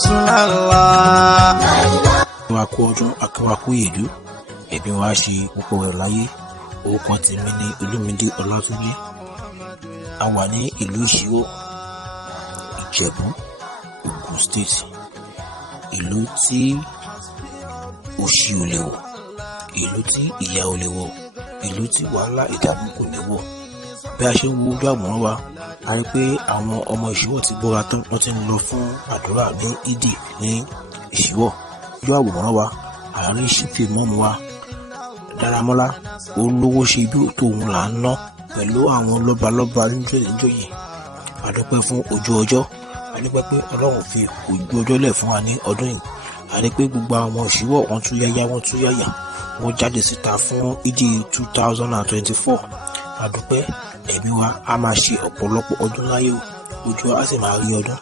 Rasulallah. Wa kú ọdún akíwakú ìlú ẹ̀bí wa ṣe púpọ̀ rẹ̀ láyé. Orúkọ tèmi ní Olúmídé Ọlátúnjí. A wà ní ìlú Ìṣíwọ̀, Ìjẹ̀bú, Ògùn State. Ìlú tí òṣì ò lè wọ̀, ìlú tí ìyà ò lè wọ̀, ìlú tí wàhálà ìdààmú kò lè wọ̀. Bí a ṣe ń wo ojú àwòrán wa, a rí pé àwọn ọmọ Ìṣíwọ̀ ti bọ́ra tán, wọ́n ti ń lọ fún àdúrà ní Ìdí ní Ìṣíwọ̀. Ojú àwòrán wa, àárín ṣípì mọ́mú wa Dáramọ́lá olówó ṣe bí tòun là ń ná pẹ̀lú àwọn lọ́balọ́ba níjòyè. A dúpẹ́ fún ojú ọjọ́, a dúpẹ́ pé Ọlọ́run fi ojú ọjọ́ lẹ̀ fún wa ní ọdún yìí. A rí pé gbogbo àwọn Ìṣíwọ̀ wọ́n tún yáyá wọ́n tún yáyà, wọ́n jáde síta fún Ìdí 2024. A dúpẹ́ ẹ̀mí wa a máa ṣe ọ̀pọ̀lọpọ̀ ọdún láyé, ojú wa a sì máa rí ọdún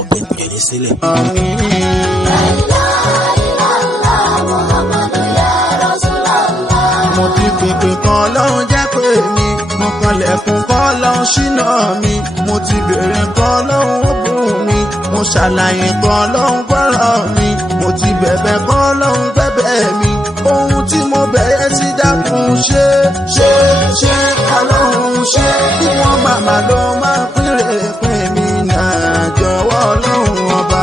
ọ̀bẹ ìpìlẹ̀ ní sílẹ̀. Mo ti pèpè kan lọ́hùn jẹ́ pé mi, mo kanlẹ̀kùn kan lọ́hùn ṣínà mi, mo ti bèrè kan lọ́hùn ògùn mi, mo ṣàlàyé kan lọ́hùn gbọ́rọ̀ mi, mo ti bẹ̀bẹ̀ kan lọ́hùn bẹ̀bẹ̀ mi, ohun tí mo bẹ̀rẹ̀ sí dákun ṣe Ọlọ́run ṣe, kí wọ́n màmá ló máa pínlẹ̀ pín mi náà, jọ̀wọ́ Ọlọ́run ọba.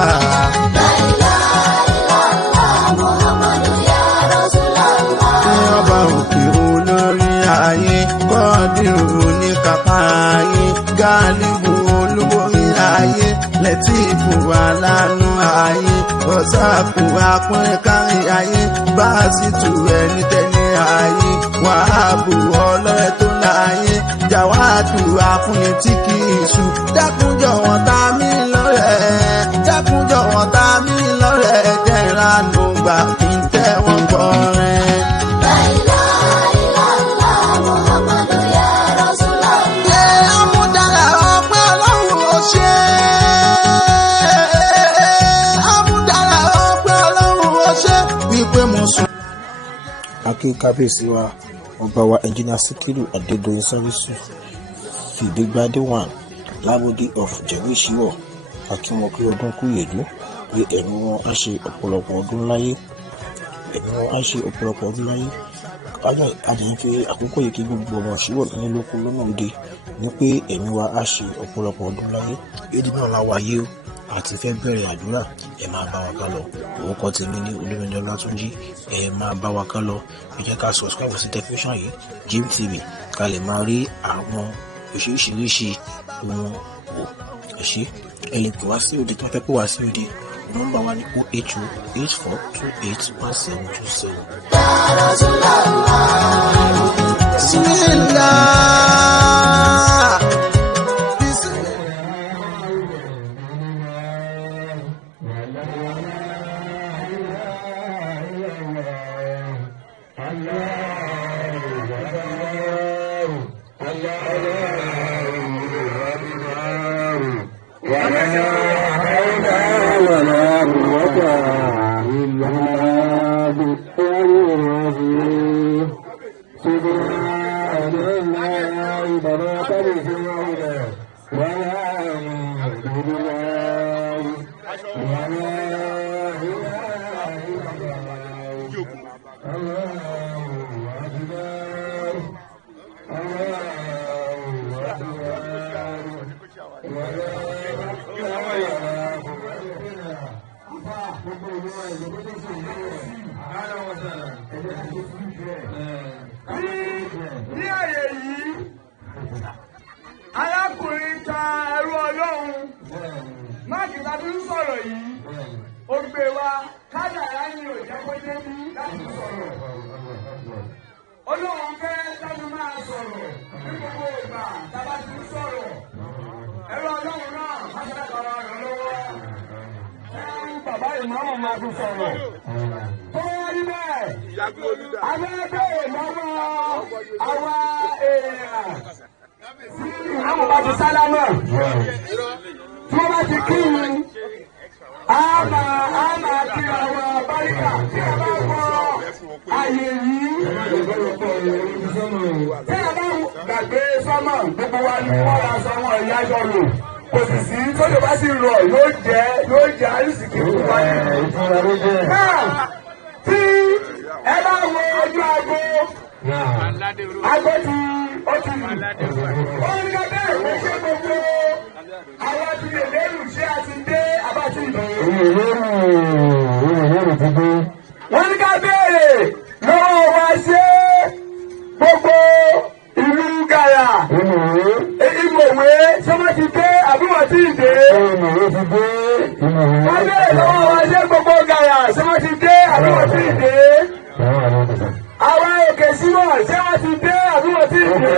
Ọba òkè olórí ayé, Kọ́dírù ní kápá ayé, Gálíbù olúborí ayé, Lẹ́tífù aláàánú ayé, Rọ́sáàkù apínrẹ́ kárí ayé, Básítù ẹni tẹ́ni ayé, Wàhábù ọlọ́rẹ́ tó láyé, Jàwádù afúnni tí kì í ṣú. Dákun jọ̀wọ́ ta mí lọ́rẹ̀, dákun jọ̀wọ́ ta mí lọ́rẹ̀, jẹ́ ìranù gbà kí n tẹ́wọ́ gbọ́rẹ́. Akí kábíyèsí wa ọba wa ẹnjìnà Síkírù Adédoyin Sárísù Fìdígbádé wà lábòdì of Ìjẹ̀bú Ìṣíwọ̀. Akíwọn kí ọdún kú yèdú pé ẹ̀mí wọn á ṣe ọ̀pọ̀lọpọ̀ ọdún láyé, ẹ̀mí wọn á ṣe ọ̀pọ̀lọpọ̀ ọdún láyé. Àjẹ́ ń fi àkókò yìí kí gbogbo ọmọ Ìṣíwọ̀ ní lóko lọ́nà òde ní pé ẹ̀mí wa á ṣe ọ̀pọ̀lọpọ̀ ọdún láyé. Èdè náà la wáyé o, àti fẹ́ bẹ̀rẹ̀ àdúrà, ẹ máa bá wa ká lọ. Orúkọ tèmi ní Olúmídé Ọlátúnjí, ẹ máa bá wa ká lọ. Ẹ jẹ́ ká subscribe sí tẹlifíṣàn yìí, Jim TV, ká lè máa rí àwọn oríṣiríṣi ohun wò. Ẹ ṣé, ẹ lè pè wá sí òde tó fẹ́ pè wá sí òde. Nọ́mbà wa ní 08084281727. Bismillah. Ní àyè yìí, arákùnrin ta ẹrú Ọlọ́run, máàkì tàbí ń sọ̀rọ̀ yìí, ó gbé wa kádàrá ní òjá kó débi láti sọ̀rọ̀. Ọlọ́run fẹ́ láti máa sọ̀rọ̀ ní gbogbo ìgbà tàbá ti ń sọ̀rọ̀. Ẹrú Ọlọ́run náà má ṣe lágbára rẹ̀ lọ́wọ́. Bàbá ìmáàmù máa fi sọ̀rọ̀. Tó wá rí bẹ́ẹ̀, abẹ́rẹ́ ìlọ́wọ́ àwa èèyàn. Àwọn bá ti sálámà. Tí wọ́n bá ti kí mi, a máa kí àwọn báríkà tí a bá wọ àyè yìí. Tí a bá gbàgbé sọ́mọ̀, gbogbo wa ni wọ́n ra sọ́mọ̀ ìyájọ́ lò. Kò sì sí tó lè bá sì rọ̀ yóò jẹ́ àrísìkí fún wa. agbó ti ó ti lù. Ó ní ká bẹ́ẹ̀ pé ṣé gbogbo àwọn ti lè lérù ṣé a ti dé àbá ti lè. Wọ́n ní ká béèrè lọ́wọ́ wa ṣé gbogbo ìlú Gàrà Ìmọ̀wé ṣé wọ́n ti dé àbí wọ́n ti dé. Wọ́n béèrè lọ́wọ́ wa ṣé gbogbo Gàrà ṣé wọ́n ti dé àbí wọ́n ti dé. Àwọn òkè síwọ̀ ṣé wọ́n ti dé àbí wọ́n ti dé.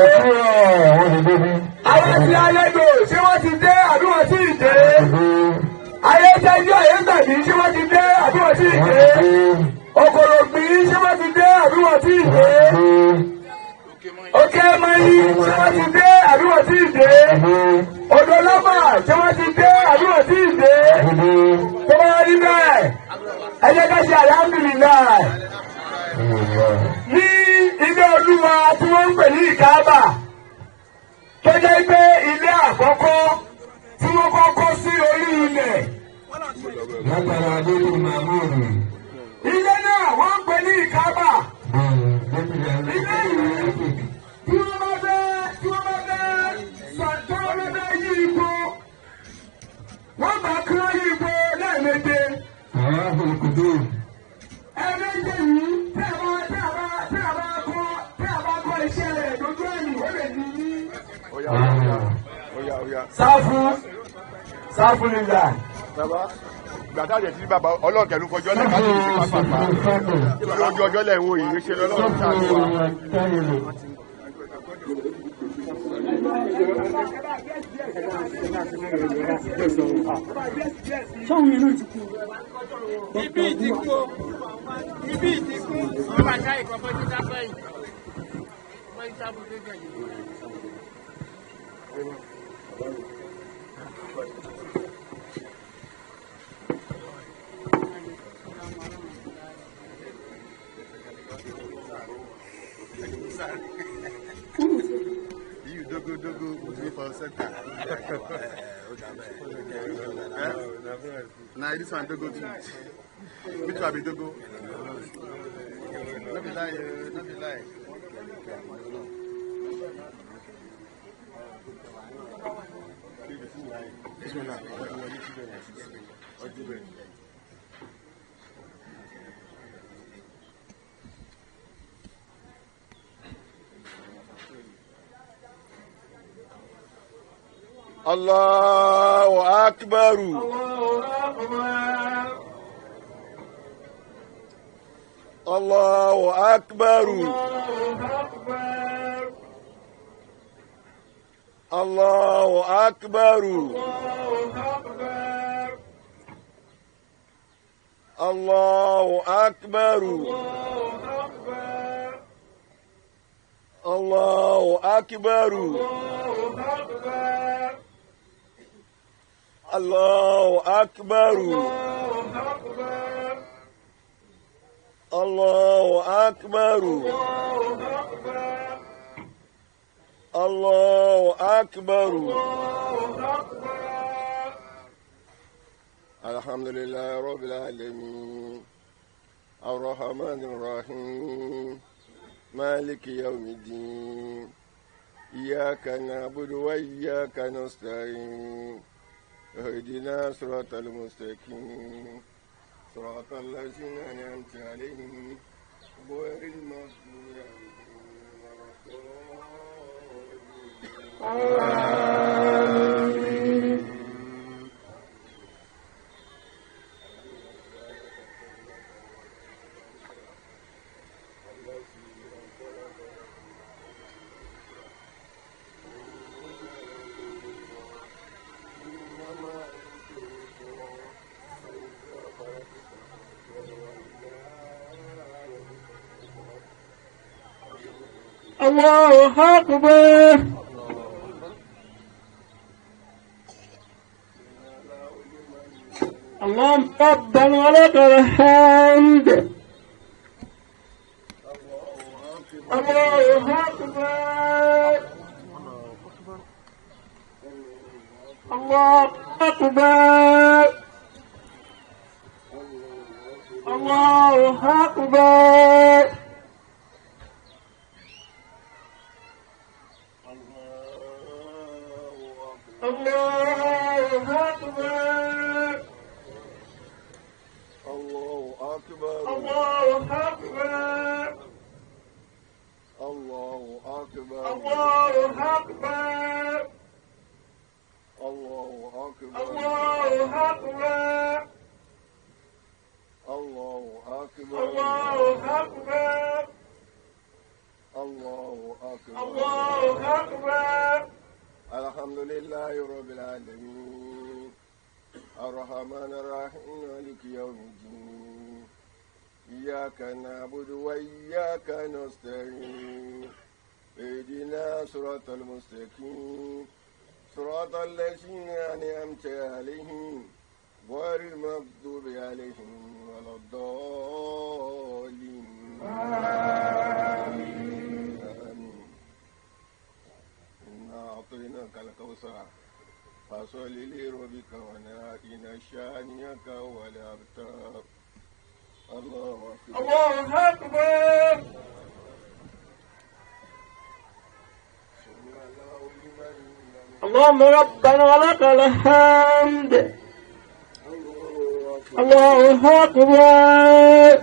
Àwọn ti Ayédò ṣé wọ́n ti dé àbí wọ́n ti dé. Ayétẹ́jú Ayégbàdì ṣé wọ́n ti dé àbí wọ́n ti dé. Òkòrògbì ṣé wọ́n ti dé àbí wọ́n ti dé. Òkè Mọ́yì ṣé wọ́n ti dé àbí wọ́n ti dé. Odò Lọ́bà ṣé wọ́n ti dé àbí wọ́n ti dé. Tó bá rí bẹ́ẹ̀, ẹ jẹ́ ká ṣe alhamdulillah. Ní ilé Olúwa tí wọ́n ń pè ní Ìkáàbà, tó jẹ́ pé ilé àkọ́kọ́ tí wọ́n kọ́kọ́ sí orí ilẹ̀. Látara lórí màmúrù. Ilé náà wọ́n ń pè ní Ìkáàbà. Ilé yìí tí wọ́n bá fẹ́ yí ipò, wọ́n bá kán yí ipò lẹ́ẹ̀méje. Àwọn àbòkùdó. Ẹ̀ẹ́dẹ́gbẹ̀ yìí tí a bá kọ́ iṣẹ́ rẹ̀ lójú ẹ̀yìn ó lè ní ní. Sáfù nígbà. Gbàtà jẹ̀ sí bàbá ọlọ́ọ̀kẹ́lú kọjọ́ lẹ́ka tó ti pápá. Ìjọba ojú ọjọ́ lẹ̀ ń wo yìí ṣe lọ́lọ́run sáà ní wa. Ibi ìdìkú. Wọ́n bá ṣá ìkọ̀kọ́ ní sáfẹ́yìn. Wọ́n ń sábò gẹ́gẹ́ yìí. You dogo with for center. Nah, this one dogo too. Which one be dogo? Not be lie, not be lie. This one now. Allahu Akbar. Allahu Akbar. Allahu Akbar. Allahu Akbar. Allahu Akbar. Allahu Akbar. Allahu Akbar. Allahu Akbar. Alhamdulillah Rabbil Alamin. Ar-Rahman Ar-Rahim. مالك يوم الدين. إياك نعبد وإياك نستعين. اهدنا صراط المستقيم صراط الذين أنعمت عليهم غير المغضوب عليهم. الله أكبر. اللهم ربنا ولك الحمد. الله أكبر. الله أكبر. الله أكبر. إياك نعبد وإياك نستعين اهدنا صراط المستقيم صراط الذين أنعمت عليهم غير المغضوب عليهم ولا الضالين آمين. إنا أعطيناك الكوثر فصل لربك ونهار إن شانئك ولا أبتر. الله أكبر الله أكبر. اللهم ربنا ولك الحمد. الله أكبر.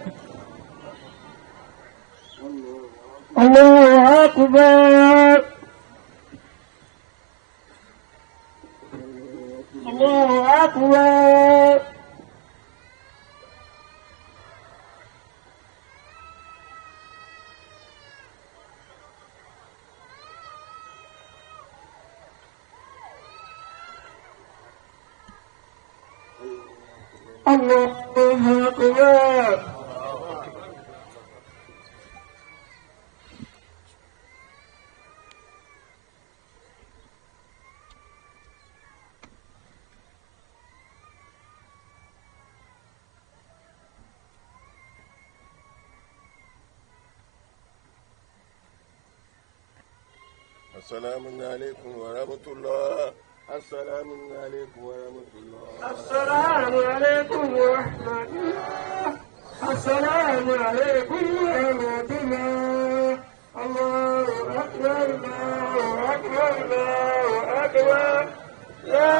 الله أكبر. الله أكبر. الله أكبر. السلام عليكم ورحمة الله. السلام عليكم ورحمة الله. السلام عليكم ورحمة الله. السلام عليكم ورحمة الله. الله أكبر. الله أكبر. الله أكبر. لا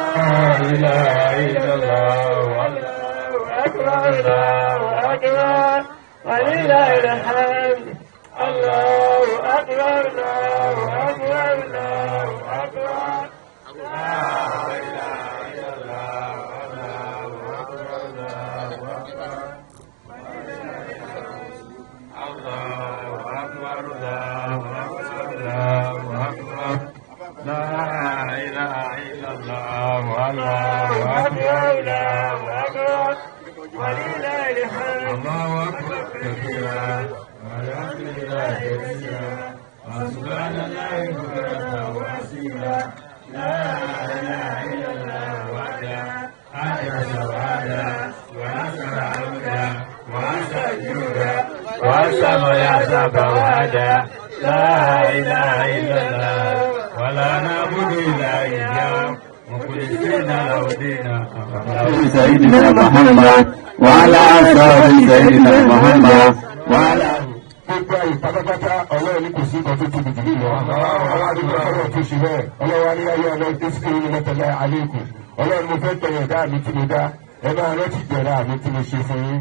إله إلا الله. الله أكبر. الله أكبر. ولله الحمد. الله أكبر. الله أكبر. الله أكبر. لا إله إلا الله ولا نعبد إلا إياه مخلصين له دينا سيدنا محمد وعلى آل سيدنا محمد وعلى gbogbo ayé pátápátá ọlọ́run ní kò sí nǹkan tó tóbi jù lọ. ọlọ́run tó ṣe bẹ́ẹ̀ ọlọ́run ní ayé ọlọ́run tó sì kéwìn mọ́tàlá àlékún ọlọ́run mo fẹ́ tẹ̀yẹ̀ dá mi tí mo dá ẹ máa rántí ìdẹ̀ra mi tí mo ṣe fún yín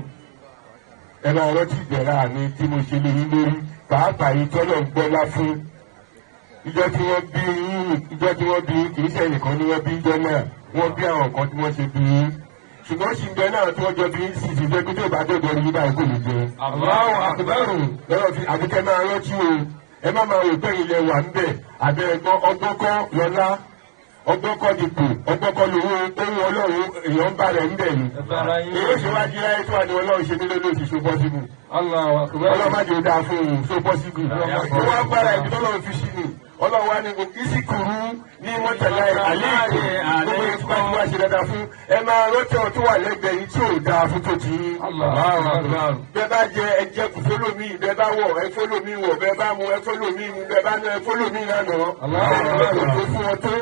ẹ máa rántí ìdẹ̀ra mi tí mo ṣe lé yín lórí pàápàá yìí tọ́lọ̀ ń gbọ́lá fún ìjọ tí wọ́n bí yín kì í ṣe ẹnìkan ni wọ́n bí ìjọ náà wọ́n bí àwọn nǹkan tí wọ́n ṣe bí yín ṣùgbọ́n ṣìǹbẹ́ náà tí wọ́n jọ bí sì ti jẹ́ pé tó bá dọ̀dọ̀ ní báyìí kò ní jẹ. Allahu Akbar lọ́rọ̀ fi àbíkẹ́ máa rántí o ẹ má máa rò pé ilẹ̀ wà ń bẹ̀ àbẹ́ ẹ̀gbọ́n ọgbọ́kọ́ lọ́lá ọgbọ́kọ́ dìpò ọgbọ́kọ́ lówó ohun ọlọ́run èèyàn ń bá rẹ̀ ń bẹ̀ ni. èyí ṣe wá jí láyé tó wà ní ọlọ́run ṣe nílé lóṣù so pọ́sibú. ọlọ́run má jẹ́ ó dáa fún òun so pọ́sibú. ó wá gbára ibi tọ́lọ́run fi sí ni ọlọ́run wá ní ìsìnkúrú ní mọ́tàlá àléèkó gbogbo ìtura tí wàá ṣe dáadáa fún ẹ máa rọ́tọ̀ tó wà lẹ́gbẹ̀ẹ́ yìí tí ò dáa fún tó ti yín. bẹ́ẹ̀ bá jẹ ẹjẹ kù fólómì bẹ́ẹ̀ bá wọ̀ ẹ fólómì wọ̀ bẹ́ẹ̀ bá mu ẹ fólómì mu bẹ́ẹ̀ bá ná ẹ fólómì lánà tó fún ọ tó.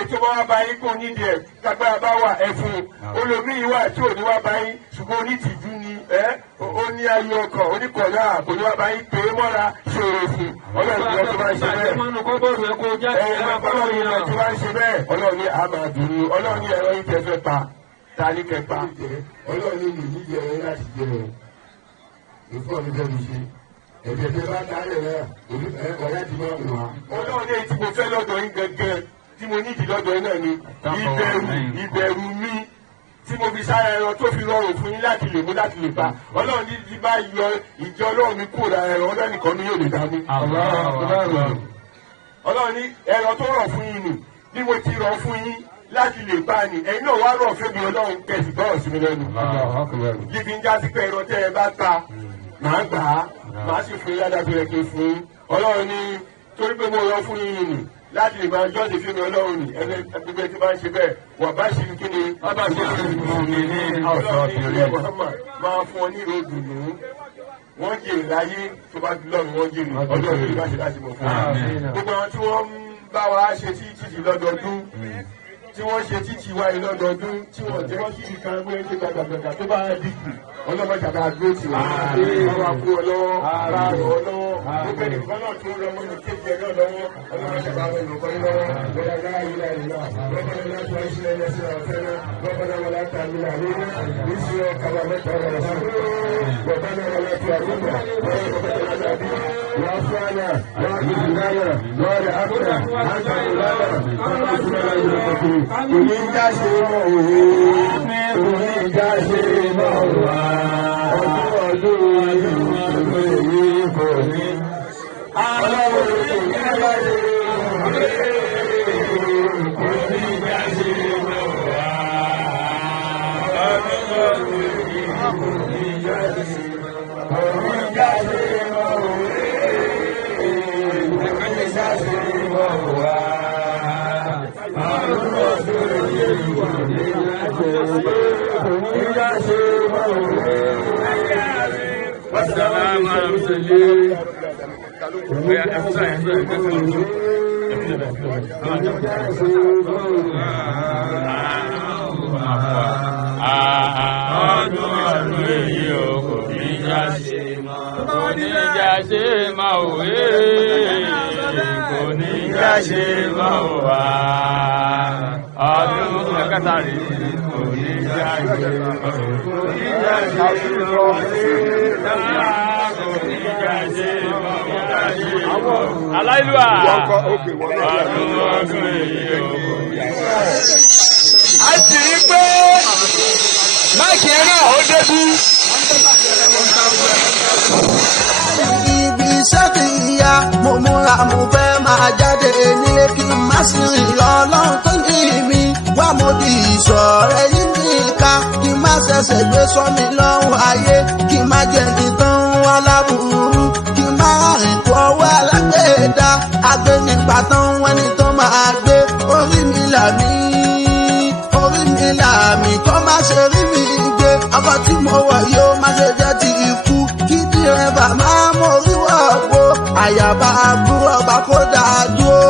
ètò bá wá báyìí kò nídìí ẹ kágbára bá wà ẹ fún olómì wà tí ò ní wá báyìí ṣùgbọ́n onítìjú ni ẹ ó ní ayé ọkàn oníkọ̀ọ́lá kò ní wá báyìí pé mọ́ra ṣòro fún ọlọ́run tó máa ṣe bẹ́ẹ̀. ọlọ́run ní àmàdùnú ọlọ́run ní ẹ̀rọ ìtẹ́ fẹ́ pa ta ní kẹpa. ọlọ́run ní ìlú jẹ ẹ̀rọ láti jẹ ẹ̀ nǹkan mi fẹ́ mi ṣe ẹ̀jẹ̀ tẹ bá dálẹ̀ náà ọ̀rẹ́ ti máa wà. ọlọ́run ní èyí tí mo fẹ́ lọ́dọ̀ yín gẹ́gẹ́ tí mo nídìí lọ́dọ̀ yín náà ni ìbẹ̀rù mi tí mo fi sára ẹran tó fi rọrùn fún yín láti lè mú láti lè pa ọlọ́run ní ti bá yọ ìjọ ọlọ́run mi kúrò lára ẹran ọlọ́run nìkan ni yóò lè dá mú. ọlọ́run ní ẹran tó rọ̀ fún yín nù bí mo ti rọ̀ fún yín láti lè bá ní ẹ̀yin náà wá rọ̀ fún mi ọlọ́run kẹsì gbọ́rọ̀ sí mi lẹ́nu. yíbi ń já sí pé ẹran tẹ́ ẹ bá ta màá gbà á màá sì fún yàrá bí ẹ kí n fún ọlọ́run ní torí pé mo lọ fún yín nì láti lè máa jọ́ọ̀dì fún mi ọlọ́run nì ẹgbẹ́ tí bá ń ṣe bẹ́ẹ̀ wà bá ṣe kí ni wọ́n bá ṣe mi ní ọ̀sán ìrìn Muhammad máa fún ọ ní ìròdùnú wọ́n jèrè láyé tó bá lọ́run wọ́n jèrè ọjọ́ ìlú bá ṣe láti mọ̀ fún wa gbogbo àwọn tí wọ́n ń bá wa ṣe títì lọ́dọọdún tí wọ́n ṣe títì wáyé lọ́dọọdún tí wọ́n jẹ́ wọ́n sì kan gbé ṣe gbàgbàgbà tó bá dínkù ọlọ́mọ ṣàbá dúró tì wọ́n wọ́n wá kú ọ lọ́wọ́ ara rọ̀ ọ lọ́wọ́ gbogbo ẹnìkan náà tó lọ́mọ ní kéjì ẹ náà lọ́wọ́ ọlọ́mọ ṣàbá rẹ̀ lọ́kọ́ lọ́wọ́ bọ́lá gáà yìí láì lọ bọ́lá náà tó ń ṣe ẹlẹ́sìn ọ̀fẹ́ náà bọ́lá náà wọlé àtàlù àlejò ìṣe ọkàwà mẹ́ta ọ̀rọ̀ sí bọ́lá náà wọlé àtàlù Aláìlúwà. A sì rí pé máìkì ẹ̀ náà ó débú. Ibi iṣẹ́ ti ya, mo múra mo fẹ́ máa jáde nílé kí n má sì rìn lọ́lọ́run tó ní mi. Wá mo di ìṣọ̀rẹ́ yìí nìka, kí n má ṣẹ̀ṣẹ̀ gbé sọ́mi lọ́rùn ayé, kí n má jẹ́ nìkan wá lábùrú, kí n má rìn kú ọwọ́ alágbèédá, agbẹnipa tán wẹ́ni tó máa gbé orí mi là mí. Kọ́ má ṣe rí mi gbé, ọkọ̀ tí mo wọ̀ yóò má ṣe jẹ́ ti ikú, kí dírẹ́bà máa mórí wọ̀gbó, àyàbá àbúrò ọba kó dáa dúró,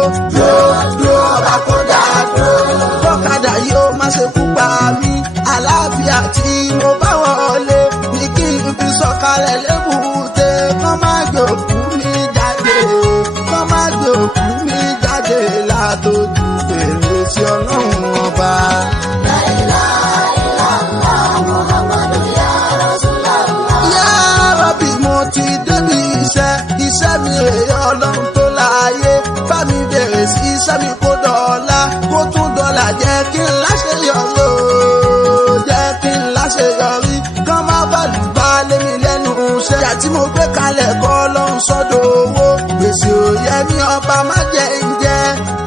ọba kó dáa dúró, kọ́kadà yóò má ṣe kú pa mí, àlàáfíà tí mo bá wọlé, ní kí n fi sọ̀kalẹ̀ lébùté, kọ́ má gbé òkú mi jáde, látòjú fèrèsé ọlọ́run ọba. Ti débi iṣẹ́ mi rèé ọlọ́run tó láàyè bá mi bèrè sí iṣẹ́ mi kó dọ̀ọ́lá kó tún dọ́là jẹ́ kí n láṣeyọrí kán má bàlù bá lé mi lẹ́nu iṣẹ́ ìyá tí mo gbé kalẹ̀ kọ́ ọlọ́run sọ́dọ̀ owó gbèsè òye mi ọba má jẹ́ ń jẹ́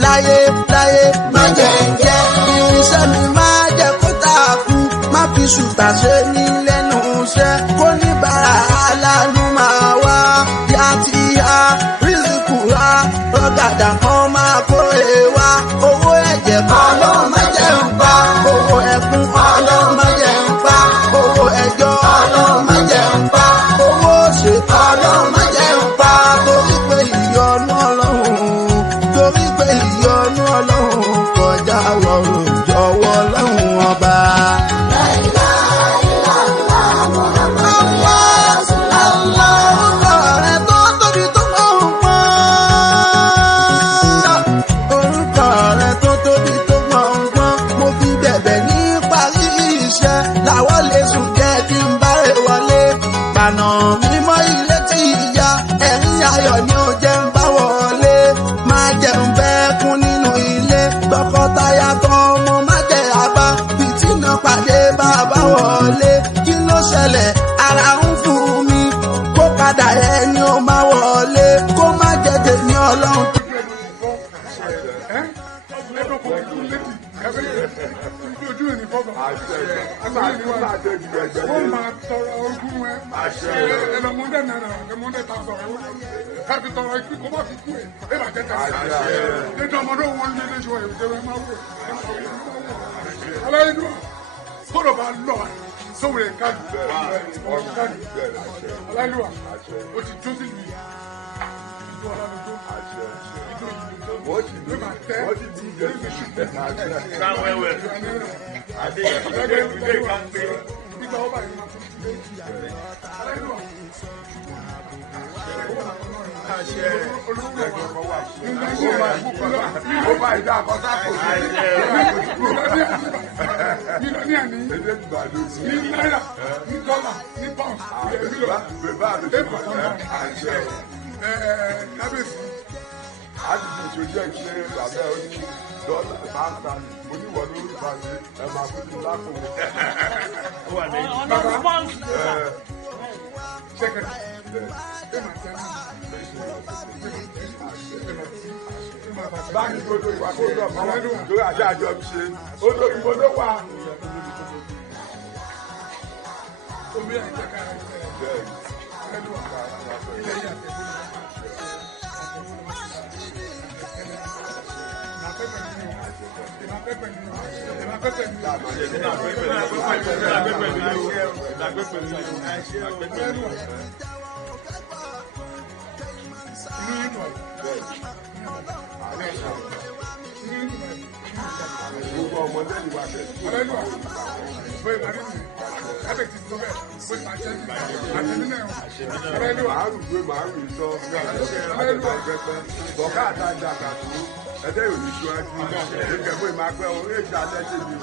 láyé má jẹ́ ń jẹ́ irinṣẹ́ mi má jẹ́ kó tààkù má fi ṣùtà ṣe ní lẹ́nu iṣẹ́ kó níbàárà aláàánú máa wá yá ti yá rísíkù wá rọ́gàdà kan máa kórè wá owó ẹ̀jẹ̀ kan ọlọ́run má jẹ́ ń pa owó ẹkún ọlọ́run má jẹ́ ń pa owó ẹjọ́ ọlọ́run má jẹ́ ń pa owó òṣè ọlọ́run má jẹ́ ń pa torí pé ìyọ́nú ọlọ́run kọjá rọrùn jọ̀wọ́ ọlọ́run ọba. Àná mímọ́ ilé tí ìyá ẹ̀rín ayọ̀ ni ó jẹ́ ń bá wọlé máa jẹun bẹ́ẹ̀ kún nínú ilé tọkọtaya tán ọmọ má jẹ́ àbá fìtínà pàdé bàbá wọlé kí ló ṣẹlẹ̀ ara ń fún mi kó padà ẹni ó máa wọlé kó má jẹ́ tèmi ọlọ́run. Ó máa tọrọ orúkọ kún ẹ. ẹlọmọdé náírà ẹlọmọdé ta sọ̀rọ̀ ẹwọ káàkiri tọrọ ikú kó má fi kú ẹ ẹ bá jẹ tẹsí. ẹjọ ọmọdé wọn lé lẹsọ ẹ ẹ máa wọ aláìlú kóró bá lọ sówùrẹ káàdì ọ̀rọ̀ káàdì aláìlú o ti jó sí mi. Wọ́n ti di ìjẹ́ sáwẹ́wẹ́. Adé ìgbẹ́ ìgbẹ́ kan pé. Ó bá ìdá àkọ́sá kò sí. Mílíọ̀nìyà ní náírà, ní dọ́là, ní pound, kábíyèsí. A ti di ìṣojú ẹ̀ṣẹ́ bàbá ẹ̀ ní dọ́là máa ń ta ní oníwọ̀ lórí ìbáṣe ẹ̀ máa fún mi lápò. Báyìí gbogbo ìwà kó lọ mọ́ wọn lórí àṣà àjọ mi ṣe ó lórí mo ló wà. Omi àìjẹ́ ká Gbogbo ọmọdé ni wà bẹ́ẹ̀. Màárùgbé màárùn ìtọ́ bọ̀ká àtàjà kàtó ẹ̀dẹ́ yóò ní ṣíwájú ẹ̀kẹ́ fún ìmọ̀ àgbẹ̀ orí èjì àtẹ́sẹ̀ mi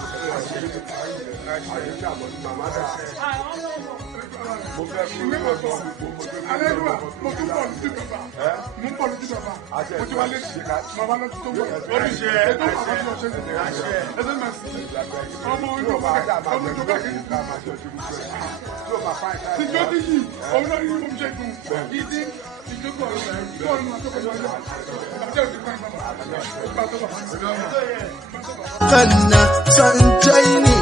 àyíká àbọ̀ ní màmá dà. Mo fẹ́ fún ìwọ̀n tó Alẹ́lúwà, mo tún bọ̀ lójú bàbá. Mo ń bọ̀ lójú bàbá. Mo ti wá lé bàbá lọ tó wọ̀. Oríṣi ẹ̀ tó bàbá tí wọ́n ṣe ṣe. Ẹsẹ̀ máa sì. Ọmọ ojú ọba ọmọ ojú ọba kìí. Tìjọ́ ti yìí, òun náà ní mo ṣe dùn. Ìdí ìjókòó ọ̀rọ̀ rẹ̀ tó ọ̀rọ̀ náà tó kọjá ọjọ́. Ìbàjẹ́ òsì fún ìbàbá. Ìgbà tó bàbá. Kanna sanjaini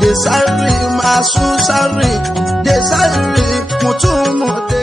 da sarri masu sarri da sarri mutum da